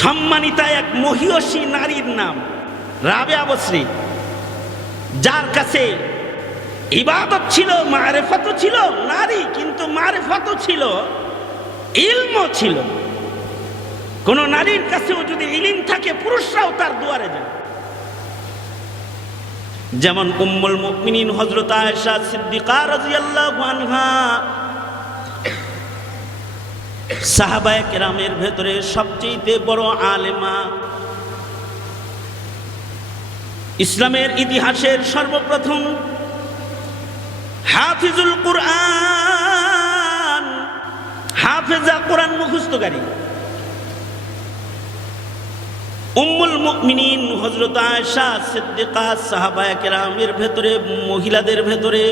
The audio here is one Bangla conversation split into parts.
সম্মানিতা এক মহিয়সী নারীর নাম রাবেয়া বসরি, যার কাছে ইবাদত ছিল, মারেফাতও ছিল, নারী কিন্তু মারেফাতও ছিল, ইলমও ছিল। কোন নারীর কাছেও যদি ইলম থাকে পুরুষরাও তার দুয়ারে যায়। যেমন উম্মুল মুমিনিন হযরত আয়েশা সিদ্দিকা রাদিয়াল্লাহু আনহা সাহাবায়ে কেরামের ভেতরে সবচেয়ে বড় আলেমা, ইসলামের ইতিহাসের সর্বপ্রথম হাফিজুল কুরআন, হাফেজা কোরআন মুখস্থকারী উম্মুল মুমিনিন হযরত আয়েশা সিদ্দিকা সাহাবায়ে কেরামের ভেতরে, মহিলাদের ভেতরে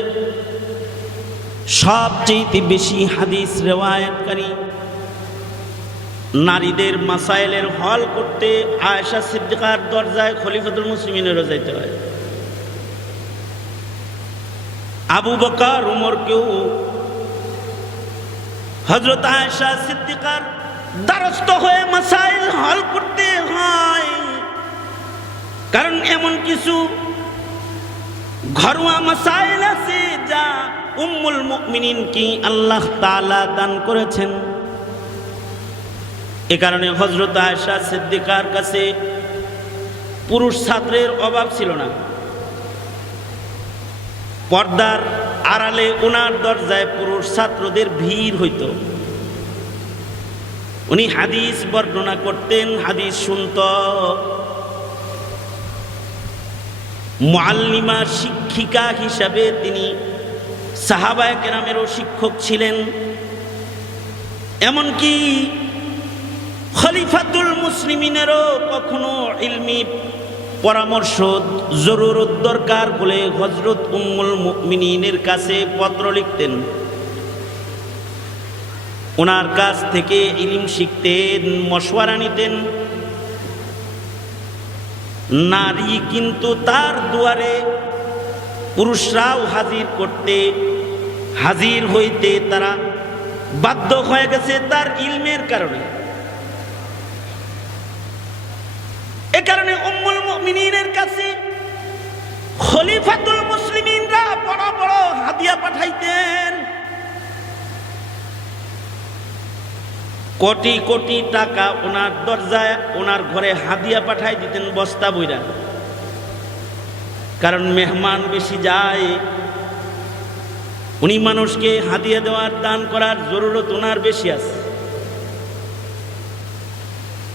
সবচেয়ে বেশি হাদিস রিওয়ায়াতকারী। নারীদের মাসাইলের হল করতে আয়েশা সিদ্দিকার দরজায় খলিফাতুল মুসলিমিনেরও যাইতে হয়। আবু বকর উমরকেও হযরত আয়েশা সিদ্দিকার দ্বারস্থ হয়ে মাসাইল হল করতে হয়। কারণ এমন কিছু ঘরোয়া মাসাইল আছে যা উম্মুল মুমিনিনকে আল্লাহ তাআলা দান করেছেন। এ কারণে হযরত আয়েশা সিদ্দিকার কাছে পুরুষ ছাত্রের অভাব ছিল না। পর্দার আড়ালে ওনার দরজায় পুরুষ ছাত্রদের ভিড় হইত। উনি হাদিস বর্ণনা করতেন, হাদিস শুনত। মুআল্লিমা, শিক্ষিকা হিসাবে তিনি সাহাবায়ে কেরামেরও শিক্ষক ছিলেন। এমনকি খলিফাতুল মুসলিমিনেরও কখনো ইলমি পরামর্শ জরুরত দরকার বলে হযরত উম্মুল মুমিনিনের কাছে পত্র লিখতেন। ওনার কাছ থেকে ইলম শিখতেন, মশওয়ারা নিতেন। নারী কিন্তু তার দুয়ারে পুরুষরাও হাজির হইতে তারা বাধ্য হয়ে গেছে তার ইলমের কারণে। এ কারণে উম্মুল মুমিনিনের কাছে খলিফাতুল মুসলিমিনরা বড় বড় হাদিয়া পাঠাইতেন। কোটি কোটি টাকা ওনার দরজায়, ওনার ঘরে হাদিয়া পাঠাই দিতেন বস্তা বইরা। কারণ মেহমান বেশি যায়, উনি মানুষকে হাদিয়া দেওয়ার, দান করার জরুরত ওনার বেশি আছে।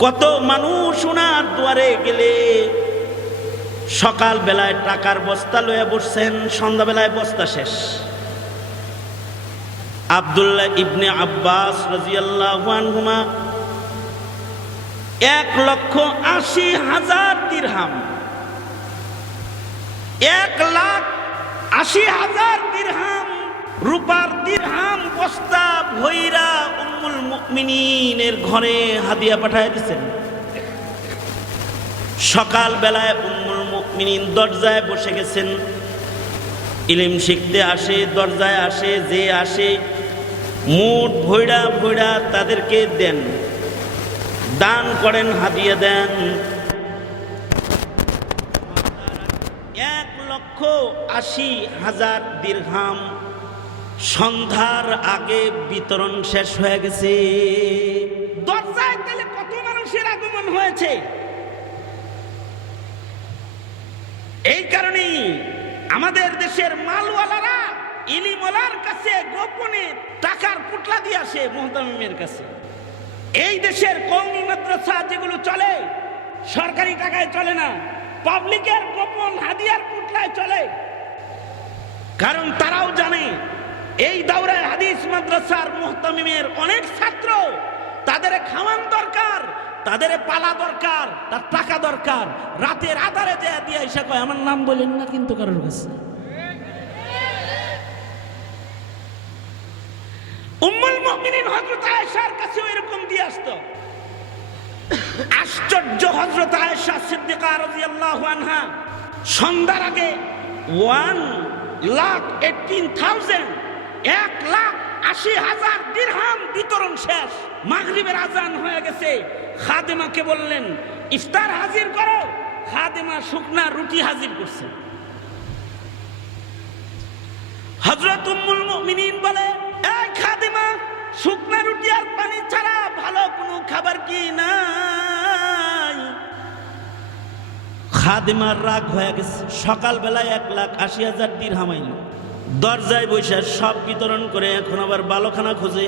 কত মানুষ ওনার দুয়ারে গেলে সকাল বেলায় টাকার বস্তা লয়ে বসছেন, সন্ধ্যাবেলায় বস্তা শেষ। আব্দুল্লাহ ইবনে আব্বাস রাদিয়াল্লাহু আনহুমা 1,80,000 দিরহাম, 1,80,000 দিরহাম, রূপার দিরহাম বস্তা ভইরা উম্মুল মুমিনিনের ঘরে হাদিয়া পাঠায় দিয়েছেন। সকাল বেলায় উম্মুল মুমিনিন দরজায় বসে গেছেন, ইলম শিখতে আসে, দরজায় আসে, যে আসে মুঠ ভইরা ভইরা তাদেরকে দেন, দান করেন, হাদিয়া দেন। 1,80,000 দিরহাম সন্ধ্যার আগে বিতরণ শেষ হয়ে গেছে। দরজায় তাহলে কত মানুষের আগমন হয়েছে। এই কারণেই আমাদের দেশের মালওয়ালারা ইলিমওয়ালার কাছে গোপনে টাকার পুটলা দিয়ে আসে মুহতামিমের কাছে। এই দেশের কওমি মাদ্রাসা যেগুলো চলে সরকারি টাকায় চলে না, পাবলিকের গোপন হাদিয়ার পুটলায় চলে। কারণ তারাও জানে এই দাওরায়ে হাদিস মাদ্রাসার মুহতামিমের অনেক ছাত্র, তাদের খাওয়ান দরকার, তাদের পালা দরকার, তার টাকা দরকার। রাতের আধারে যে দিয়ে এসে কয় আমার নাম বলেন না কিন্তু কারোর কাছে। উম্মুল মুমিনিন হযরত আয়েশার কাছে এরকম দিয়ে আসতো। আশ্চর্য, হযরত আয়েশা সিদ্দিকা রাদিয়াল্লাহু আনহা সন্ধ্যার আগে 1,18,000 1,80,000 দিরহাম বিতরণ শেষ। মাগরিবের আজান হয়ে গেছে, খাদেমাকে বললেন ইফতার হাজির করো। খাদেমা শুকনা রুটি হাজির করছে। হযরত উম্মুল মুমিনিন বলে, এই খাদেমা, শুকনা রুটি আর পানি ছাড়া ভালো কোনো খাবার কি নাই? খাদেমার রাগ হয়ে গেছে। সকালবেলায় 1,80,000 দিরহাম আইল, দরজায় বসে সব বিতরণ করে এখন আবার বালোখানা খোঁজে।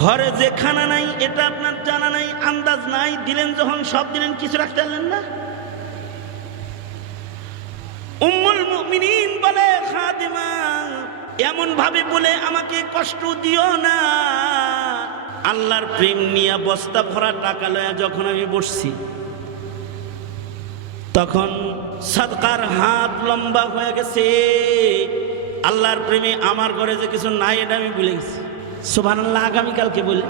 ঘরে যে খানা নাই এটা আপনার জানা নাই, আন্দাজ নাই, দিলেন যখন সব দিলেন, কিছু রাখতে পারলেন না। উম্মুল মুমিনিন বলে, খাদেমা এমন ভাবে বলে আমাকে কষ্ট দিও না। আল্লাহর প্রেম নিয়ে বস্তা ভরা টাকা লয়া যখন আমি বসছি, তখন সাদকার হাত লম্বা হয়ে গেছে। আল্লাহর প্রেমে আমার ঘরে যে কিছু নাই এটা আমি ভুলে গেছি। সুবহানাল্লাহ। আগামীকালকে বলে,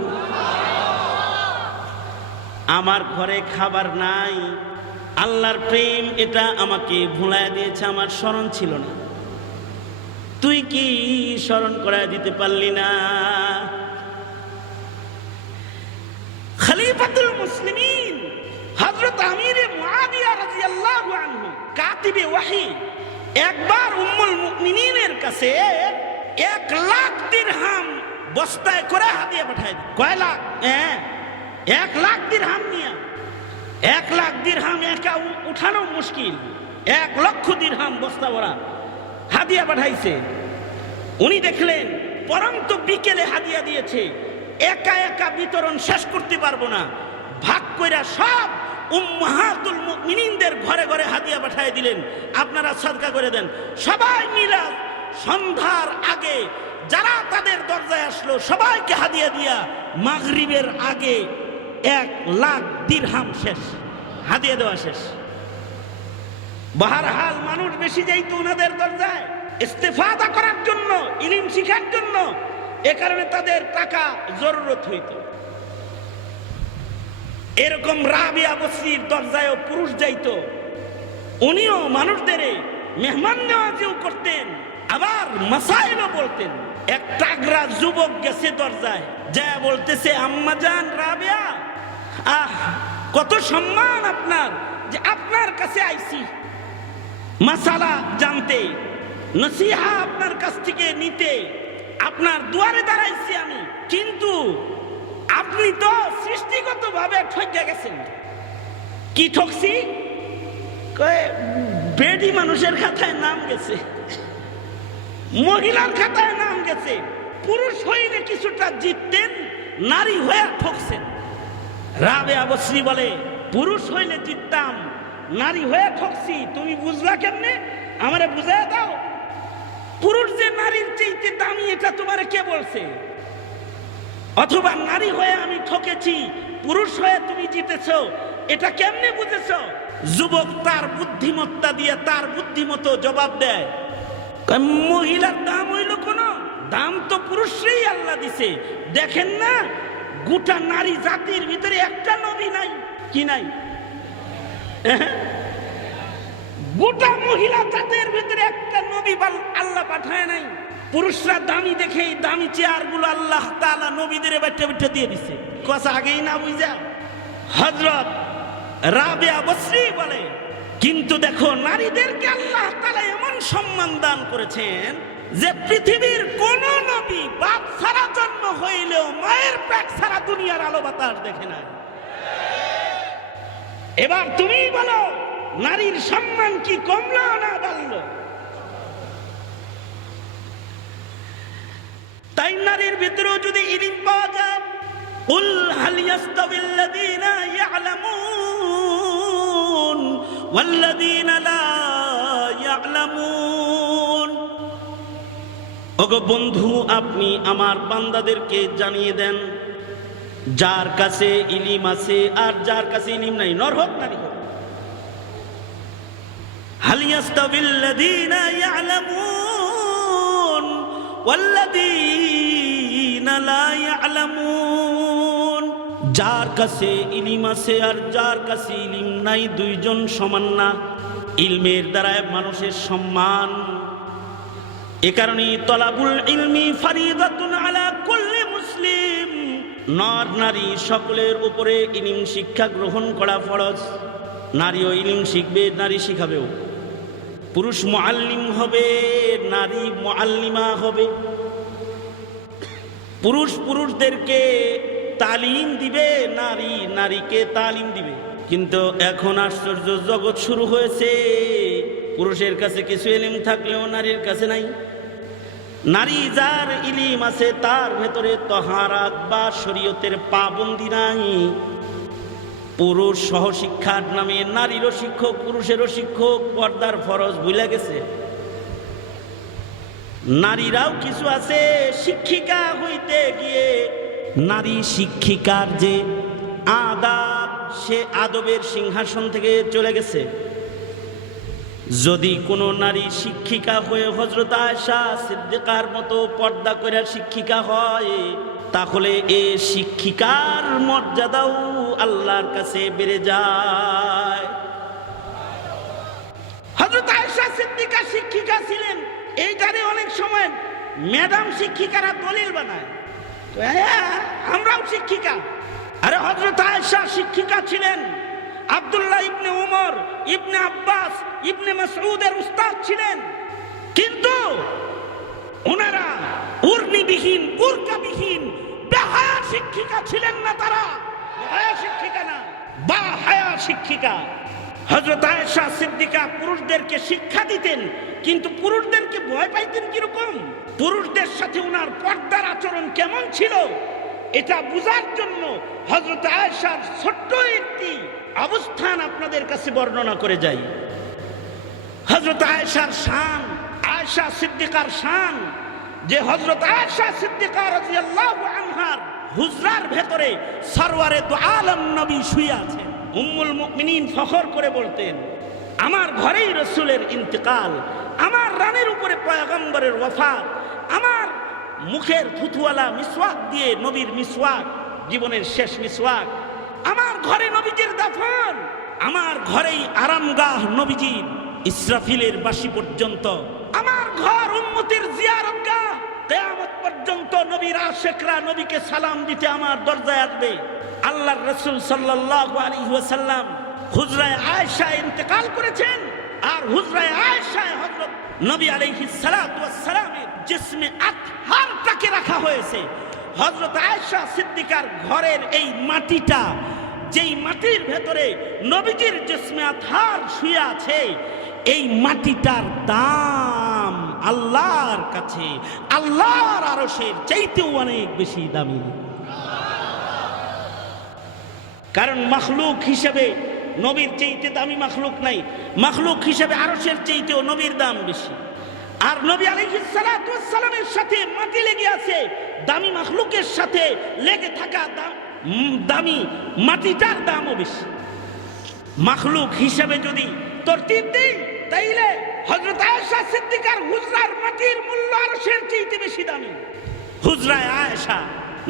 আমার ঘরে খাবার নাই, আল্লাহর প্রেম এটা আমাকে ভুলাইয়া দিয়েছে, আমার স্মরণ ছিল না। তুই কি স্মরণ করায় দিতে পারলি না? খলিফাতুল মুসলিমিন হযরত আমিরে মুআবিয়া রাদিয়াল্লাহু আনহু কাতিবে ওয়াহি একবার উম্মুল মুমিনিনের কাছে 1,00,000 দিরহাম বস্তায় করে হাদিয়া পাঠায় দেয়। কয় লাখ? 1,00,000 দিরহাম নিয়ে। 1,00,000 দিরহাম একা উঠানো মুশকিল, 1,00,000 দিরহাম বস্তা ভরা হাদিয়া পাঠাইছে। উনি দেখলেন পরন্ত বিকেলে হাদিয়া দিয়েছে, একা একা বিতরণ শেষ করতে পারবো না, ভাগ কইরা সব উম্মাহাতুল মুমিনিনদের ঘরে ঘরে হাদিয়া পাঠিয়ে দিলেন, আপনারা সাদকা করে দেন। সবাই মিলে সন্ধ্যার আগে যারা তাদের দরজায় আসলো সবাইকে হাদিয়া দিয়া মাগরিবের আগে 1,00,000 দিরহাম শেষ, হাদিয়া দেওয়া শেষ। বাহারহাল মানুষ বেশি যাইতো ওনাদের দরজায় ইস্তেফাদা করার জন্য, ইলম শিখার জন্য, এ কারণে তাদের টাকা জরুরত হইতো। এরকম রাবিয়া বসরির দরজায়ও পুরুষ যাইতো, উনিও মানুষদের মেহমান নেওয়াজিও করতেন, আবার মাসাইলও বলতেন। এক টাগরা যুবক গেছে দরজায়, যা বলতেছে, আম্মাজান রাবিয়া, আহ কত সম্মান আপনার যে আপনার কাছে আইছি মাসালা জানতে, নসিহা আপনার কাছ থেকে নিতে, আপনার দুয়ারে দাঁড়াইছি আমি, কিন্তু আপনি তো সৃষ্টিগত ভাবে ঠকে গেছেন। কি ঠকছি? বেডি মানুষের খাতায় নাম গেছে, মহিলার খাতায় নাম গেছে, পুরুষ হইলে কিছুটা জিততেন, নারী হয়ে ঠকছেন। রাবেয়া বসরি বলে, পুরুষ হইলে জিততাম, নারী হয়ে ঠকছি, তুমি বুঝলা কেমনে? আমারে বুঝায় দাও। পুরুষ যে নারীর চাইতে দামি এটা তোমারে কে বলছে? অথবা নারী হয়ে আমি ঠকেছি, পুরুষ হয়ে তুমি জিতেছো, এটা কেমনে বুঝেছো? যুবক তার বুদ্ধিমত্তা দিয়ে তার বুদ্ধিমতো জবাব দেয়, মহিলার দাম হইল কোন দাম? তো পুরুষরাই আল্লাহ দিছে। দেখেন না, গোটা নারী জাতির ভিতরে একটা নবী নাই। কি নাই? গোটা মহিলা জাতির ভিতরে একটা নবী আল্লাহ পাঠায় নাই। পুরুষরা দামি দেখে দামি চেয়ার গুলো আল্লাহ তাআলা নবীদের বেটে বেটে দিয়ে দিছে। কথা আগেই না বুঝা হযরত রাবিয়া বসরি বলে, কিন্তু দেখো নারীদেরকে আল্লাহ তাআলা এমন সম্মান দান করেছেন যে পৃথিবীর কোন নবী বাপ ছাড়া জন্ম হইলেও মায়ের পেট ছাড়া দুনিয়ার আলো বাতাস দেখে না। এবার তুমি বলো, নারীর সম্মান কি কমলো না বাড়লো? তাই নারীর ভিতরেও যদি ইলম পাওয়া যায়, কুল হাল ইয়াস্তাবিল্লাযীনা ইয়া'লামুন ওয়াল্লাযীনা লা ইয়া'লামুন। ওগো বন্ধু, আপনি আমার বান্দাদেরকে জানিয়ে দেন, যার কাছে ইলম আছে আর যার কাছে ইলম নাই, নর হোক নারী হোক, হাল ইয়াস্তাবিল্লাযীনা ইয়া'লামুন ওয়াল্লাযীনা লা ইয়া'লামুন। যার কাছে ইলম আছে আর যার কাছে ইলম নাই, দুইজন সমান না। ইলমের দ্বারা মানুষের সম্মান। এ কারণে তলাবুল ইলমি ফারিদাতুন আলা কুল্লি মুসলিম। নর নারী সকলের উপরে ইলম শিক্ষা গ্রহণ করা ফরজ। নারীও ইলম শিখবে, নারী শিখাবেও। পুরুষ মুআল্লিম হবে, নারী মুআল্লিমা হবে। পুরুষ পুরুষদেরকে তালিম দিবে, নারী নারীকে তালিম দিবে। কিন্তু এখন আশ্চর্য জগৎ শুরু হয়েছে, পুরুষের কাছে কিছু ইলম থাকলেও নারীর কাছে নাই। নারী যার ইলম আছে তার ভেতরে তহারাত বা শরীয়তের পাবন্দি নাই। পুরুষ সহশিক্ষার নামে নারীরও শিক্ষক, পুরুষেরও শিক্ষক, পর্দার ফরজ ভুলে গেছে। নারীরাও কিছু আছে, শিক্ষিকা হইতে গিয়ে নারী শিক্ষিকার যে আদাব, সে আদবের সিংহাসন থেকে চলে গেছে। যদি কোনো নারী শিক্ষিকা হয়ে হযরত আয়েশা সিদ্দিকার মতো পর্দা করে শিক্ষিকা হয়, তাহলে এ শিক্ষিকার মর্যাদাও আল্লাহর কাছে বেড়ে যায়। হযরত আয়েশা সিদ্দিকা শিক্ষিকা ছিলেন, এইটারে অনেক সময় ম্যাডাম শিক্ষিকারা দলিল বানায়, আমরাও শিক্ষিকা। আরে হযরত আয়েশা শিক্ষিকা ছিলেন, আব্দুল্লাহ ইবনে উমর, ইবনে আব্বাস, ইবনে মাসউদের উস্তাদ ছিলেন। কিন্তু ওনারা উর্নিবিহীন, বুরকাবিহীন বেহায়া শিক্ষিকা ছিলেন না। তারা বেহায়া শিক্ষিকা না, বাহায়া শিক্ষিকা। হযরত আয়েশা সিদ্দিকা পুরুষদেরকে শিক্ষা দিতেন, কিন্তু পুরুষদেরকে ভয় পাইতেন কিরকম? পুরুষদের সাথে ওনার পর্দার আচরণ কেমন ছিল এটা বুঝার জন্য হযরত আয়েশার ছোট্ট একটি অবস্থান আপনাদের কাছে বর্ণনা করে যাই। হযরত আয়েশার শান, আয়েশা সিদ্দিকার শান, যে হযরত আয়েশা সিদ্দিকা রাদিয়াল্লাহু আনহার হুজরার ভেতরে সরওয়ারে দু আলম নবী শুয়ে আছেন। উম্মুল মুমিনিন ফখর করে বলতেন, আমার ঘরেই রাসূলের ইন্তেকাল, আমার রানের উপরে পয়গম্বরের ওয়াফাত, আমার মুখের থুথুওয়ালা মিসওয়াক দিয়ে নবীর মিসওয়াক, জীবনের শেষ মিসওয়াক, আমার ঘরে নবীজির দাফন, আমার ঘরেই আরামগাহ নবীজির, ইসরাফিলের বাঁশি পর্যন্ত আমার ঘর উম্মতের জিয়ারতগাহ। কিয়ামত পর্যন্ত নবীর আশিকরা নবীকে সালাম দিতে আমার দরজায় আসবে। আল্লাহর রাসূল সাল্লাল্লাহু আলাইহি ওয়াসাল্লাম হুজরায়ে আয়েশা ইন্তেকাল করেছেন, আর হুজরায়ে আয়েশায় হযরত নবী আলাইহিস সালাতু ওয়াস সালামের জিসমে আতহারটাকে রাখা হয়েছে। হযরত আয়েশা সিদ্দিকার ঘরের এই মাটিটা, যেই মাটির ভেতরে নবীজির জিসমে আতহার শুয়ে আছে, এই মাটিটার দাম আল্লাহর কাছে আল্লাহর আরশের চাইতেও অনেক বেশি দামি। কারণ মাখলুক হিসেবে নবীর চাইতে দামি মাখলুক নাই, মাখলুক হিসেবে আরশের চাইতেও নবীর দাম বেশি। আর নবী আলাইহিস সালাতু ওয়াস সালামের সাথে মাটি লেগে আছে, দামি মাখলুকের সাথে লেগে থাকা দামি মাটিটার দামও বেশি। মাখলুক হিসেবে যদি তরতিব দেই, তাইলে হযরত আয়েশা সিদ্দিকার হুজরার মাটির মূল্য আরশের চাইতে বেশি দামি। হুজরায়ে আয়েশা,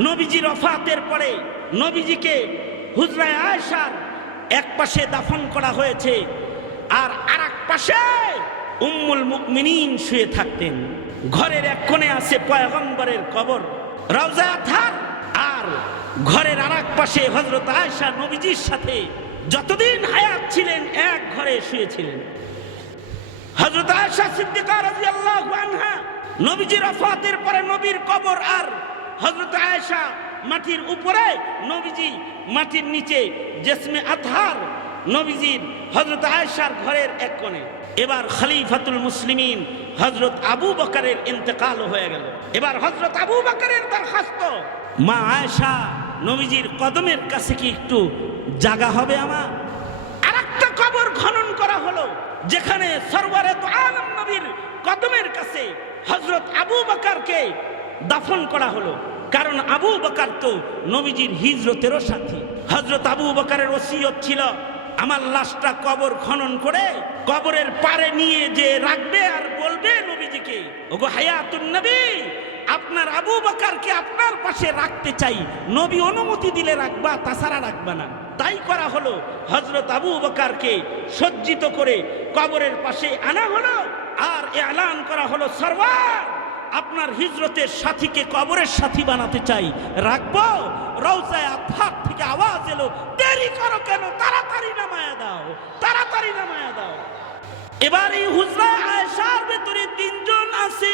নবীজির ওফাতের পরে নবীজিকে হুজরায়ে আয়েশার এক পাশে দাফন করা হয়েছে, আর আরেক পাশে উম্মুল মুমিনিন শুয়ে থাকতেন। ঘরের এক কোণে আছে পয়গম্বরের কবর, রওজা আতহার, আর ঘরের আরেক পাশে হযরত আয়েশা নবীজির সাথে যতদিন হায়াত ছিলেন এক ঘরে শুয়েছিলেন। হযরত আয়েশা সিদ্দিকা রাদিয়াল্লাহু আনহা নবীজির ওফাতের পরে নবীর কবর, আর হযরত আয়েশা মাটির উপরে, নবীজি মাটির নিচে জিসমে আতহার নবীজির হযরত আয়েশার ঘরের এক কোণে। এবার খলিফাতুল মুসলিমিন হযরত আবু বকরের ইন্তেকাল হয়ে গেল। এবার হযরত আবু বকরের দরখাস্ত, মা আয়েশা, নবীজির কদমের কাছে কি একটু জায়গা হবে আমার? আরেকটা কবর খনন করা হলো, যেখানে সরওয়ারে দু আলম নবীর কদমের কাছে হযরত আবু বকরকে দাফন করা হলো। কারণ আবু বকর তো নবীজির হিজরতেরও সাথী। হযরত আবু বকরের ওসিয়ত ছিল, আমার লাশটা কবর খনন করে কবরের পারে নিয়ে যে রাখবে আর বলবে নবীজিকে, ওগো হায়াতুন নবী, আপনার আবু বকরকে আপনার পাশে রাখতে চাই, নবী অনুমতি দিলে রাখবা, তাছাড়া রাখবা না। তাই করা হলো, হযরত আবু বকরকে সজ্জিত করে কবরের পাশে আনা হলো, আর এলান করা হলো, সরওয়ার আপনার হিজরতের সাথীকে কবরের সাথী বানাতে চাই, রাখবো? রওজায়ে আতহার থেকে আওয়াজ এলো, দেরি করো কেন, তাড়াতাড়ি নামায়া দাও, তাড়াতাড়ি নামায়া দাও। এবার এই হুজরা আয়েশার ভেতরে তিনজন আছে,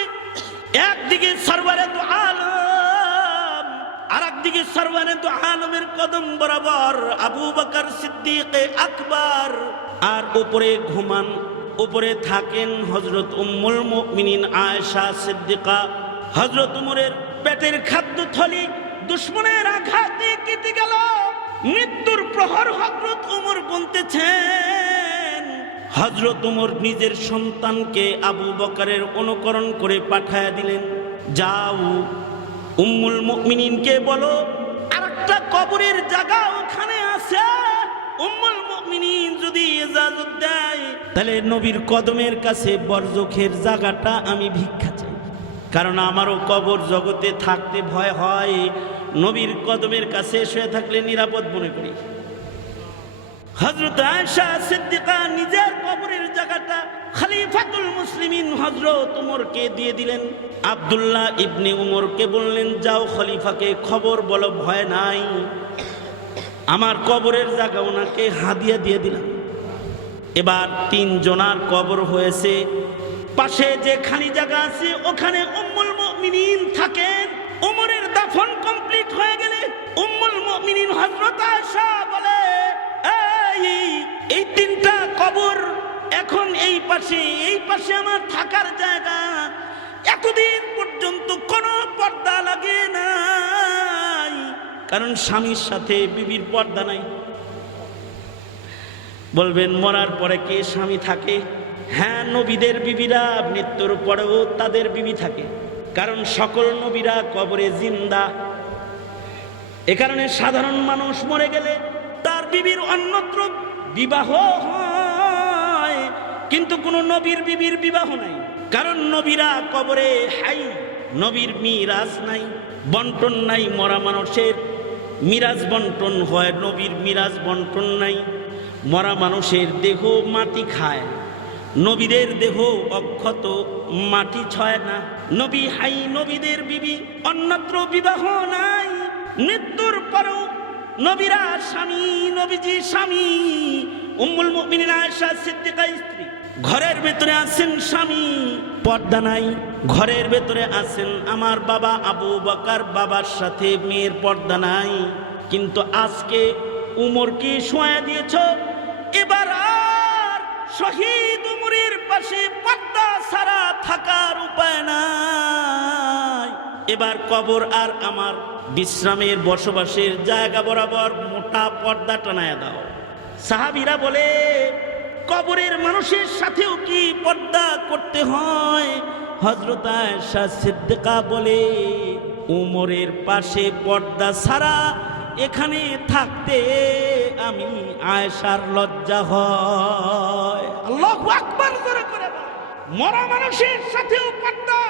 একদিকে সরওয়ারে দু আলম, আর একদিকে সরওয়ারে দু আলমের কদম বরাবর আবু বকর সিদ্দিক আকবর, আর উপরে ঘুমান, উপরে থাকেন হযরত উম্মুল মুমিনিন আয়েশা সিদ্দিকা। হযরত উমরের পেটের খাদ্যথলি দুশমনের আঘাতে কেটে গেল, মৃত্যুর প্রহর হযরত উমর গুনতেছেন। হযরত উমর নিজের সন্তানকে আবু বকরের অনুকরণ করে পাঠায়া দিলেন, যাও উম্মুল মুমিনিনকে বলো আরেকটা কবরের জায়গা ওখানে আছে, উম্মুল মুমিনিন যদি ইজাজত দেয় তাহলে নবীর কদমের কাছে বরজখের জায়গাটা আমি ভিক্ষা চাই, কারণ আমারও কবর জগতে থাকতে ভয় হয়, নবীর কদমের কাছে শুয়ে থাকলে নিরাপদ মনে করি। হযরত আয়েশা সিদ্দিকা নিজের কবরের জায়গাটা খলিফাতুল মুসলিমিন হযরত উমরকে দিয়ে দিলেন। আব্দুল্লাহ ইবনে উমরকে বললেন, যাও খলিফাকে খবর বলো, ভয় নাই, আমার কবরের জায়গা ওনাকে হাদিয়া দিয়ে দিলাম। এবার তিনজনার কবর হয়েছে, পাশে যে খালি জায়গা আছে ওখানে উম্মুল মুমিনিন থাকেন। উমরের দাফন কমপ্লিট হয়ে গেলে উম্মুল মুমিনিন হযরত আয়েশা বলে, এই তিনটা কবর এখন এই পাশে আমার থাকার জায়গা, এতদিন পর্যন্ত কোনো পর্দা লাগে নাই, কারণ স্বামীর সাথে বিবির পর্দা নাই। বলবেন মরার পরে কে স্বামী থাকে? হ্যাঁ, নবীদের বিবিরা মৃত্যুর পরেও তাদের বিবি থাকে, কারণ সকল নবীরা কবরে জিন্দা। এ কারণে সাধারণ মানুষ মরে গেলে তার বিবির অন্যত্র বিবাহ হয়, কিন্তু কোনো নবীর বিবির বিবাহ নাই, কারণ নবীরা কবরে হাই, নবীর মিরাজ নাই, বন্টন নাই। মরা মানুষের মিরাজ বন্টন হয়, নবীর মিরাজ বন্টন নাই। মরা মানুষের দেহ মাটি খায়, নবীদের দেহ অক্ষত, মাটি ছয় না। নবী হাই, নবীদের বিবি, অন্যত্র বিবাহ নাই। মৃত্যুর পরেও নবীরা স্বামী, নবীজি স্বামী। উম্মুল মুমিনিন আয়েশা সিদ্দিকা স্ত্রী, ঘরের ভেতরে আছেন স্বামী, পর্দা নাই। ঘরের ভেতরে আছেন আমার বাবা আবু বকর, বাবার সাথে মেয়ের পর্দা নাই। কিন্তু আজকে উমরকে শোয়া দিয়েছ, এবার আর শহীদ উমরের পাশে পর্দা ছাড়া থাকার উপায় নাই। এবার কবর আর আমার বিশ্রামের বসবাসের জায়গা বরাবর মোটা পর্দা টানায়া দাও। সাহাবীরা বলে, কবরের মানুষের সাথেও কি পর্দা করতে হয়? হযরত আয়েশা সিদ্দিকা বলে, উমরের পাশে পর্দা ছাড়া এখানে থাকতে আমি আয়েশার লজ্জা হয়। আল্লাহু আকবার জোরে করে বলেন। মরা মানুষের সাথেও পর্দা,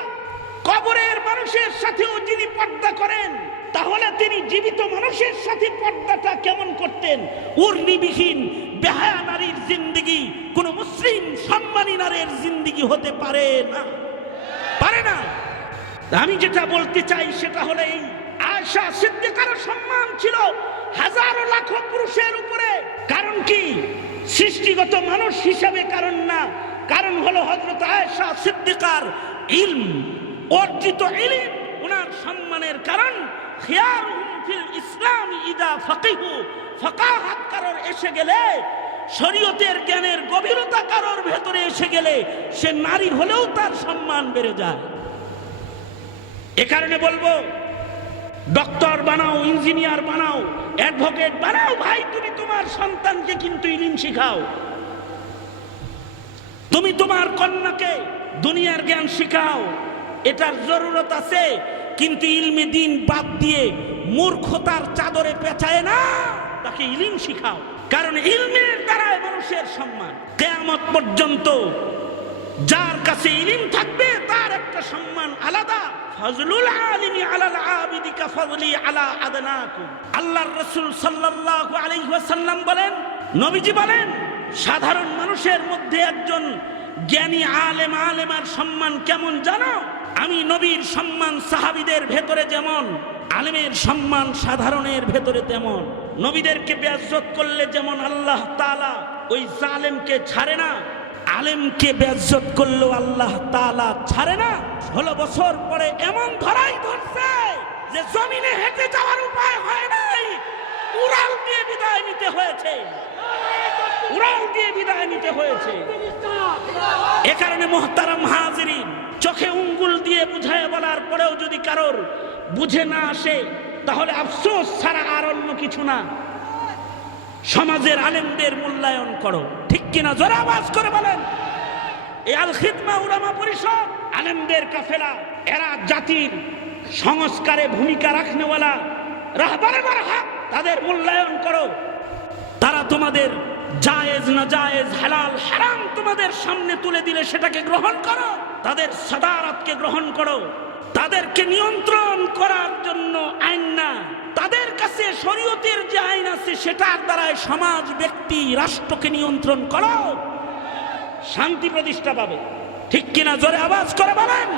কবরের মানুষের সাথেও যিনি পর্দা করেন, তাহলে তিনি জীবিত মানুষের সাথে পর্দাটা কেমন করতেন? উর্নিবিহীন বেহায়া নারীর জিন্দেগি কোন মুসলিম সম্মানী নারীর জিন্দেগি হতে পারে না, পারে না। আমি যেটা বলতে চাই সেটা হলো, এই আয়েশা সিদ্দিকার সম্মান ছিল হাজারো লাখো পুরুষের উপরে। কারণ কি? সৃষ্টিগত মানুষ হিসাবে কারণ না, কারণ হলো হযরত আয়েশা সিদ্দিকার ইলম, অর্জিত ইলম ওনার সম্মানের কারণ। খিয়ারুহুম ফিল ইসলাম ইদা ফাকিহু, ফাকাহাত কারোর এসে গেলে, শরীয়তের জ্ঞানের গভীরতা কারোর ভেতরে এসে গেলে, সে নারী হলেও তার সম্মান বেড়ে যায়। এ কারণে বলবো, ডক্টর বানাও, ইঞ্জিনিয়ার বানাও, অ্যাডভোকেট বানাও, ভাই তুমি তোমার সন্তানকে কিন্তু ইলম শিখাও। তুমি তোমার কন্যাকে দুনিয়ার জ্ঞান শিখাও, এটার জরুরত আছে। কিন্তু ইলমে দিন বাদ দিয়ে মূর্খতার চাদরে পেঁচায় না, তাকে ইলম শিখাও। কারণ ইলমের দ্বারাই মানুষের সম্মান। কিয়ামত পর্যন্ত যার কাছে ইলম থাকবে তার একটা সম্মান আলাদা। ফজলুল আলিমি আলাল আবিদি কা ফজলি আলা আদনাকুম। আল্লাহর রাসূল সাল্লাল্লাহু আলাইহি ওয়াসাল্লাম বলেন, নবীজি বলেন, সাধারণ মানুষের মধ্যে একজন জ্ঞানী আলেম, আলেমার সম্মান কেমন জানো? আমি নবীর সম্মান সাহাবীদের ভেতরে যেমন, আলেমের সম্মান সাধারণের ভেতরে তেমন। নবীদেরকে বেইজ্জত করলে যেমন আল্লাহ তাআলা ওই জালেমকে ছাড়ে না, আলেমকে বেইজ্জত করলেও আল্লাহ তাআলা ছাড়ে না। 16 বছর পরে এমন ধরাই ধরছে যে জমিনে হেঁটে যাওয়ার উপায় হয় নাই, উড়াল দিয়ে বিদায় নিতে হয়েছে, উড়াল দিয়ে বিদায় নিতে হয়েছে। এ কারণে মুহতারাম হাজিরিন, চোখে উঙ্গুল দিয়ে বুঝায় বলার পরেও যদি কারোর বুঝে না আসে, তাহলে আফসোস ছাড়া আর অন্য কিছু না। সমাজের আলেমদের মূল্যায়ন করো, ঠিক কিনা? জোরে আওয়াজ করে বলেন। এই আল খিদমা উলামা পরিষদ, আলেমদের কাফেলা, এরা জাতির সংস্কারে ভূমিকা রাখনেওয়ালা রাহবারে মারহাক, তাদের মূল্যায়ন করো। তারা তোমাদের জায়েজ না জায়েজ, হালাল হারাম তোমাদের সামনে তুলে দিলে সেটাকে গ্রহণ করো, তাদের সাদারতকে গ্রহণ করো। তাদেরকে নিয়ন্ত্রণ করার জন্য আইন না, তাদের কাছে শরীয়তের যে আইন আছে সেটার দ্বারাই সমাজ, ব্যক্তি, রাষ্ট্রকে নিয়ন্ত্রণ করো, শান্তি প্রতিষ্ঠা পাবে, ঠিক কিনা? জোরে আওয়াজ করে বলেন।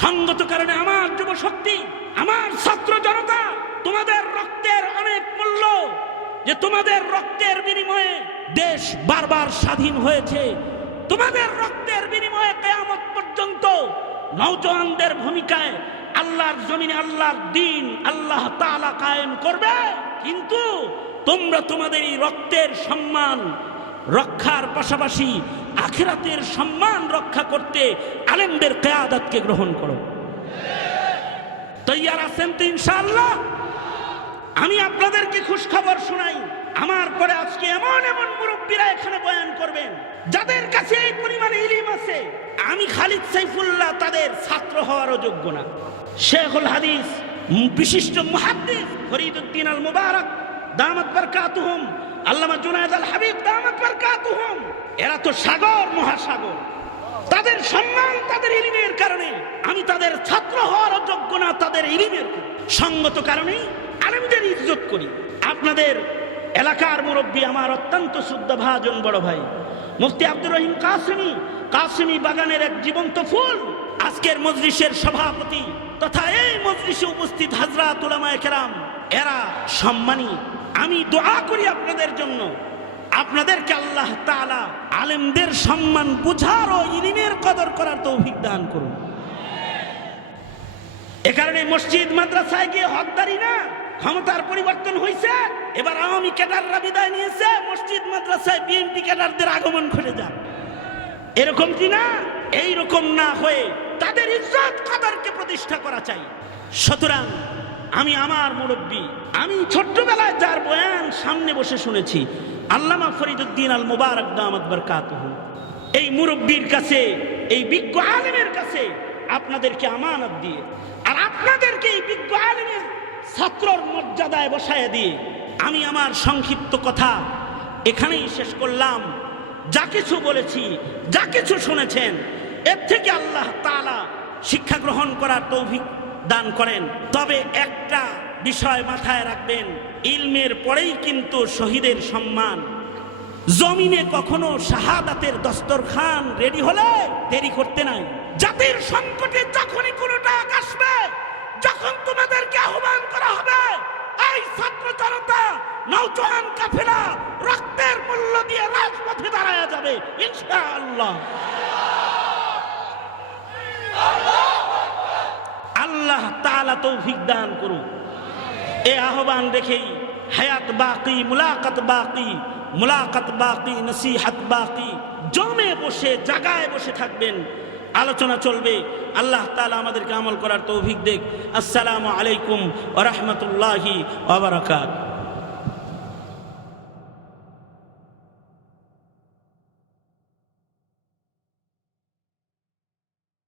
সঙ্গত কারণে আমার যুব শক্তি, আমার ছাত্র জনতা, তোমাদের রক্তের অনেক মূল্য, যে তোমাদের রক্তের বিনিময়ে দেশ বারবার স্বাধীন হয়েছে, তোমাদের রক্তের বিনিময়ে কিয়ামত পর্যন্ত নওজওয়ানদের ভূমিকায় আল্লাহর জমিনে আল্লাহর দ্বীন আল্লাহ তাআলা কায়েম করবে। কিন্তু তোমরা তোমাদের এই রক্তের সম্মান রক্ষার পাশাপাশি আখিরাতের সম্মান রক্ষা করতে আলেমদের কিয়াদতকে গ্রহণ করো। তৈয়ার আছেন তো ইনশাআল্লাহ? আমি আপনাদেরকে খুশখবর শোনাই, আমার পরে আজকে এমন এমন মুরব্বীরা এখানে বয়ান করবেন যাদের কাছে এই পরিমাণে ইলম আছে, আমি খালিদ সাইফুল্লাহ তাদের ছাত্র হওয়ারও যোগ্য না। শেখুল হাদিস, বিশিষ্ট মুহাদ্দিস ফরিদউদ্দিন আল মুবারক দামাত বারকাতুহুম, আল্লামা জুনায়েদ আল হাবিব দামাত বারকাতুহুম, এরা তো সাগর, মহাসাগর। তাদের সম্মান তাদের ইলমের কারণে, আমি তাদের ছাত্র হওয়ারও যোগ্য না তাদের ইলমের সঙ্গত কারণেই আলেমদের ইজ্জত করি। আপনাদের এলাকার মুরব্বী, আমার অত্যন্ত শ্রদ্ধাভাজন বড় ভাই মুফতি আব্দুর রহিম কাসেমি, কাসেমি বাগানের এক জীবন্ত ফুল, আজকের মজলিসের সভাপতি তথা এই মজলিসে উপস্থিত হযরত উলামায়ে কেরাম, এরা সম্মানী। আমি দোয়া করি আপনাদের জন্য, আপনাদেরকে আল্লাহ তাআলা আলেমদের সম্মান বুঝার ও ইলমের কদর করার তৌফিক দান করুন। এ কারণে মসজিদ মাদ্রাসায় গিয়ে হকদারি না, ক্ষমতার পরিবর্তন হয়েছে, এবার আওয়ামী ক্যাডাররা বিদায় নিয়েছে, মসজিদ মাদ্রাসায় বিএনপি ক্যাডারদের আগমন ঘটে যান, এরকম কি না? এইরকম না হয়ে তাদের ইজ্জত কদরকে প্রতিষ্ঠা করা চাই। সুতরাং আমি আমার মুরব্বী, আমি ছোট্টবেলায় যার বয়ান সামনে বসে শুনেছি, আল্লামা ফরিদউদ্দিন আল মুবারক দামাত বারকাতুহু, এই মুরব্বীর কাছে, এই বিজ্ঞ আলেমের কাছে আপনাদেরকে আমানত দিয়ে, আর আপনাদেরকে এই বিজ্ঞ আলেমের ছাত্রর মর্যাদায় বসায় দিয়ে আমি আমার সংক্ষিপ্ত কথা এখানেই শেষ করলাম। যা কিছু বলেছি, যা কিছু শুনেছেন, এর থেকে আল্লাহ তাআলা শিক্ষা গ্রহণ করার তৌফিক দান করেন। তবে একটা বিষয় মাথায় রাখবেন, ইলমের পরেই কিন্তু শহীদের সম্মান। জমিনে কখনো শাহাদাতের দস্তরখান রেডি হলে দেরি করতে নাই। জাতির সংকটে যখনই কোনো ডাক আসবে, যখন তোমাদেরকে আহ্বান করা হবে, এই ছাত্র জনতা, নওজোয়ান কাফেলা রক্তের মূল্য দিয়ে রাজপথে দাঁড়ায়া যাবে ইনশাআল্লাহ। আল্লাহ তাআলা তৌফিক দান করুন। এই আহ্বান রেখেই হায়াত বাকি, মুলাকাত বাকি, মুলাকাত বাকি, নসিহত বাকি। জমে বসে, জায়গায় বসে থাকবেন, আলোচনা চলবে। আল্লাহ তাআলা আমাদেরকে আমল করার তৌফিক দেখ। আসসালামু আলাইকুম ওয়া রাহমাতুল্লাহি ওয়া বারাকাতুহু।